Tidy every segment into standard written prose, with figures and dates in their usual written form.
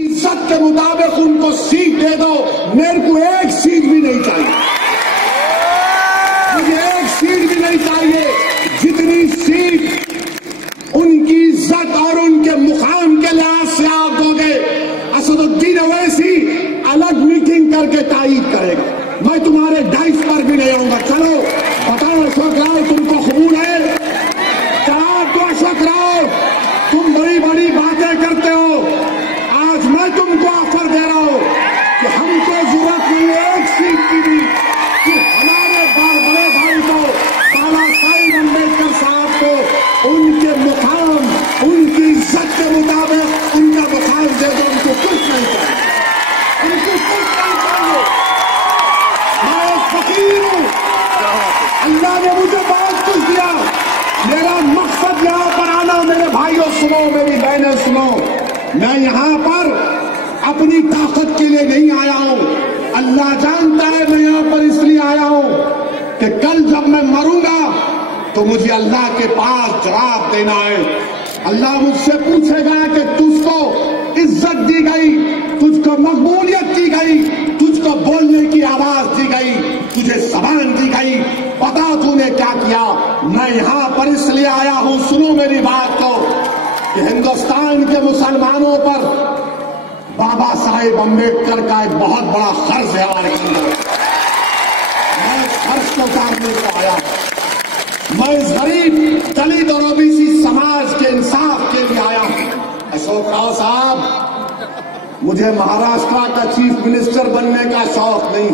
इज्जत के मुताबिक उनको सीट दे दो। मेरे को एक सीट भी नहीं चाहिए, मुझे एक सीट भी नहीं चाहिए। जितनी सीट उनकी इज्जत और उनके मुकाम के लिहाज से आप दोगे, असदुद्दीन ओवैसी अलग मीटिंग करके तायीद करेगा। मैं तुम्हारे डाइस पर भी नहीं आऊंगा। चलो बताओ अशोक राव, तुमको कबूल है? जवाब दो अशोक राव। तुम बड़ी बड़ी बातें करते हो, आज मैं तुमको ऑफर दे रहा हूं कि हमको जरूरत नहीं है एक सीट की भी, कि हमारे बड़े भाई को, बाला साहेब अम्बेडकर साहब को उनके मुकाम, उनकी इज्जत के मुताबिक उनका मुकाम दे दो। उनको कुछ नहीं चाहिए, उनको कुछ नहीं चाहिए। मैं एक फकीर हूं, अल्लाह ने मुझे बहुत कुछ दिया। मेरा मकसद यहां पर आना, मेरे भाइयों सुनो, मेरी बहनें सुनो, मैं यहां पर अपनी ताकत के लिए नहीं आया हूं। अल्लाह जानता है मैं यहां पर इसलिए आया हूं कि कल जब मैं मरूंगा तो मुझे अल्लाह के पास जवाब देना है। अल्लाह मुझसे पूछेगा कि तुझको इज्जत दी गई, तुझको मकबूलियत दी गई, तुझको बोलने की आवाज दी गई, तुझे जबान दी गई, पता तूने क्या किया? मैं यहां पर इसलिए आया हूं, सुनो मेरी बात को, कि हिंदुस्तान के मुसलमानों पर बाबा साहेब अम्बेडकर का एक बहुत बड़ा खर्च है हमारे अंदर। मैं इस खर्च को उतारने को आया। मैं इस गरीब दलित और ओबीसी समाज के इंसाफ के लिए आया हूं। अशोक राव साहब, मुझे महाराष्ट्र का चीफ मिनिस्टर बनने का शौक नहीं।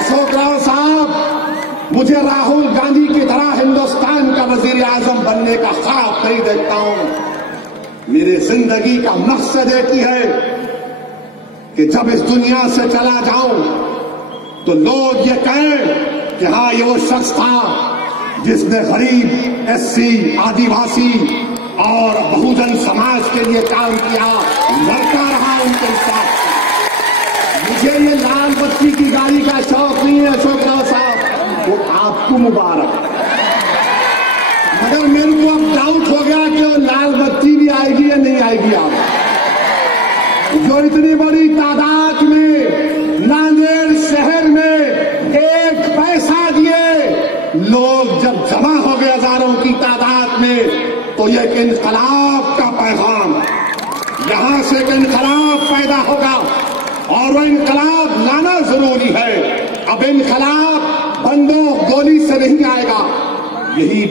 अशोक राव साहब, मुझे राहुल गांधी की तरह हिंदुस्तान का वजीर आजम बनने का ख्वाब नहीं देखता हूं। मेरी जिंदगी का मकसद एक ही है कि जब इस दुनिया से चला जाऊं तो लोग ये कहें कि हाँ, ये वो शख्स था जिसने गरीब, एससी, आदिवासी और बहुजन समाज के लिए काम किया, लड़ता रहा उनके साथ। मुझे ये लाल बत्ती की गाड़ी का शौक नहीं है अशोक राव साहब, वो आपको मुबारक। मगर मेरे को अब डाउट हो गया कि वो लाल बत्ती भी आएगी या नहीं आएगी। आप जो इतनी बड़ी तादाद में नांदेड़ शहर में एक पैसा दिए लोग जब जमा हो गए हजारों की तादाद में, तो ये एक इनकलाब का पैगाम, यहां से एक इनकलाब पैदा होगा और वो इनकलाब लाना जरूरी है। अब इनकलाब बंदूक गोली से नहीं आएगा। यही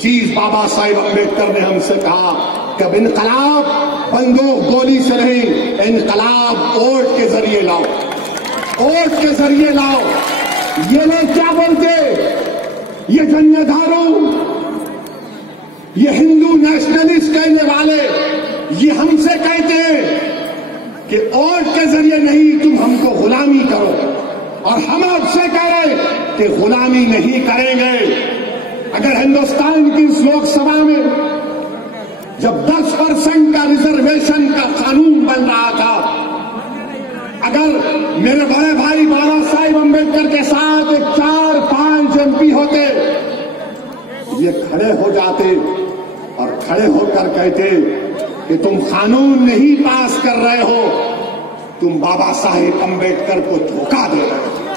चीज बाबा साहेब अम्बेडकर ने हमसे कहा कि अब इनकलाब बंदूक गोली से नहीं, इनकलाब वोट के जरिए लाओ, वोट के जरिए लाओ। ये लोग क्या बोलते, ये जन्मेदारों, ये हिंदू नेशनलिस्ट कहने वाले, ये हमसे कहते हैं कि वोट के जरिए नहीं, तुम हमको गुलामी करो, और हम आपसे कह रहे कि गुलामी नहीं करेंगे। अगर हिंदुस्तान की इस लोकसभा में जब 10% का रिजर्वेशन का कानून बन रहा था, अगर मेरे बड़े भाई बाबा साहेब अम्बेडकर के साथ 4-5 MP होते, ये खड़े हो जाते और खड़े होकर कहते कि तुम कानून नहीं पास कर रहे हो, तुम बाबा साहेब अम्बेडकर को धोखा दे रहे हो,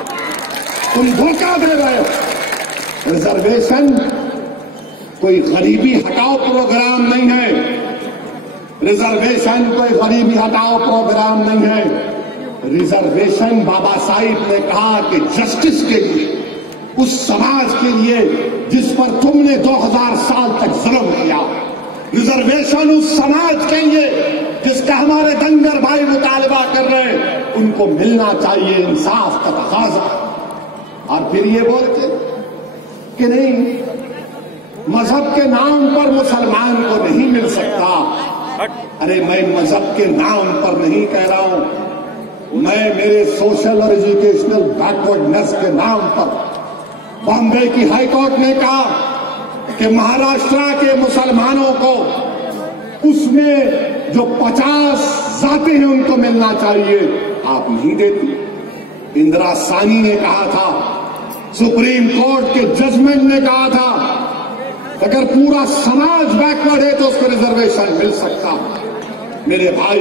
तुम धोखा दे रहे हो। रिजर्वेशन कोई गरीबी हटाओ प्रोग्राम नहीं है, रिजर्वेशन कोई गरीबी हटाओ प्रोग्राम नहीं है। रिजर्वेशन बाबा साहिब ने कहा कि जस्टिस के लिए, उस समाज के लिए जिस पर तुमने 2000 साल तक जुल्म किया। रिजर्वेशन उस समाज के लिए जिसका हमारे दंगर भाई मुतालबा कर रहे हैं, उनको मिलना चाहिए, इंसाफ का तकाजा। और फिर ये बोलते कि नहीं, मजहब के नाम पर मुसलमान को नहीं मिल सकता। अरे मैं मजहब के नाम पर नहीं कह रहा हूं, मैं मेरे सोशल और एजुकेशनल बैकवर्डनेस के नाम पर, बॉम्बे की हाईकोर्ट ने कहा कि महाराष्ट्र के मुसलमानों को उसमें जो 50 जाते हैं उनको मिलना चाहिए, आप नहीं देती। इंदिरा सानी ने कहा था, सुप्रीम कोर्ट के जजमेंट ने कहा था, अगर पूरा समाज बैकवर्ड है तो उसको रिजर्वेशन मिल सकता। मेरे भाई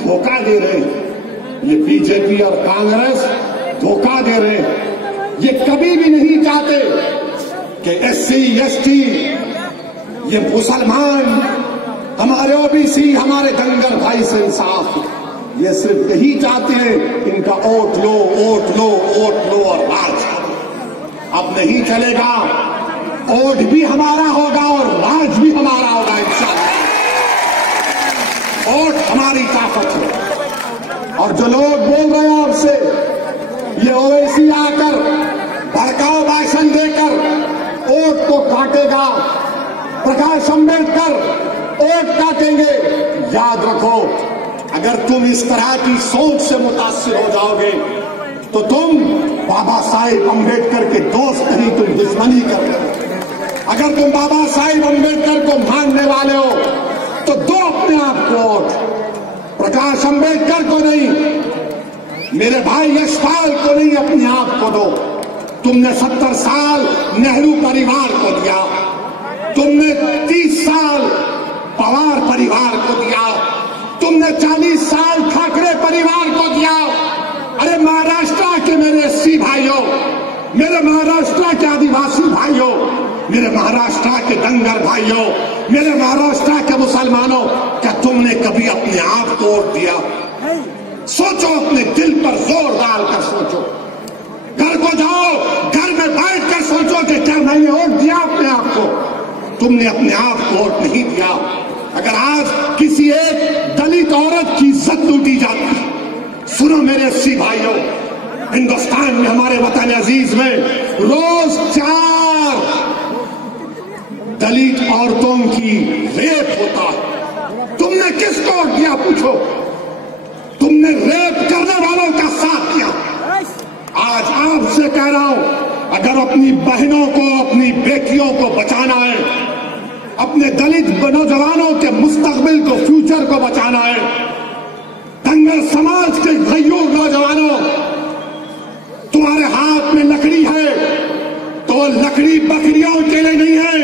धोखा दे रहे हैं। ये बीजेपी और कांग्रेस धोखा दे रहे हैं। ये कभी भी नहीं चाहते कि एससी एसटी, ये मुसलमान, हमारे ओबीसी, हमारे दंगल भाई से इंसाफ। ये सिर्फ यही चाहते हैं इनका वोट लो, वोट लो, वोट लो और राज। अब नहीं चलेगा, वोट भी हमारा होगा और राज भी हमारा होगा इंशाअल्लाह। वोट हमारी ताकत है। और जो लोग बोल रहे हैं आपसे, ये ओवैसी आकर भड़काऊ भाषण देकर वोट को काटेगा, प्रकाश अंबेडकर वोट काटेंगे, याद रखो, अगर तुम इस तरह की सोच से मुतासिर हो जाओगे तो तुम बाबा साहेब अंबेडकर के दोस्त नहीं, तुम दुश्मनी कर रहे हो। अगर तुम बाबा साहेब अंबेडकर को मानने वाले हो तो दो अपने आप को वोट, प्रकाश अंबेडकर को नहीं, मेरे भाई यशपाल को नहीं, अपने आप को दो। तुमने 70 साल नेहरू परिवार को दिया, तुमने 30 साल पवार परिवार को दिया, तुमने 40 साल ठाकरे परिवार को दिया। अरे महाराष्ट्र के मेरे एससी भाइयों, मेरे महाराष्ट्र के आदिवासी भाइयों, मेरे महाराष्ट्र के दंगल भाइयों, मेरे महाराष्ट्र के मुसलमानों, क्या तुमने कभी अपने आप को वोट दिया? सोचो, अपने दिल पर जोर डालकर सोचो। घर को जाओ, घर में बैठकर सोचो कि क्या मैंने वोट दिया अपने आप को? तुमने अपने आप को वोट नहीं दिया। अगर आज किसी एक दलित औरत की इज्जत लूटी जाती, सुनो मेरे एससी भाइयों, हिंदुस्तान में हमारे वतन अजीज में रोज 4 दलित औरतों की रेप होता है। तुमने किसको वोट दिया? पूछो। तुमने रेप करने वालों का साथ दिया। आज आपसे कह रहा हूं, अगर अपनी बहनों को, अपनी बेटियों को बचाना है, अपने दलित नौजवानों के मुस्तकबिल को, फ्यूचर को बचाना है, दंगल समाज के भाइयों नौजवानों, तुम्हारे हाथ में लकड़ी है तो लकड़ी बकरियों के लिए नहीं है,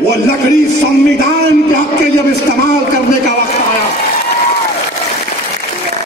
वो लकड़ी संविधान के हक के लिए इस्तेमाल करने का वक्त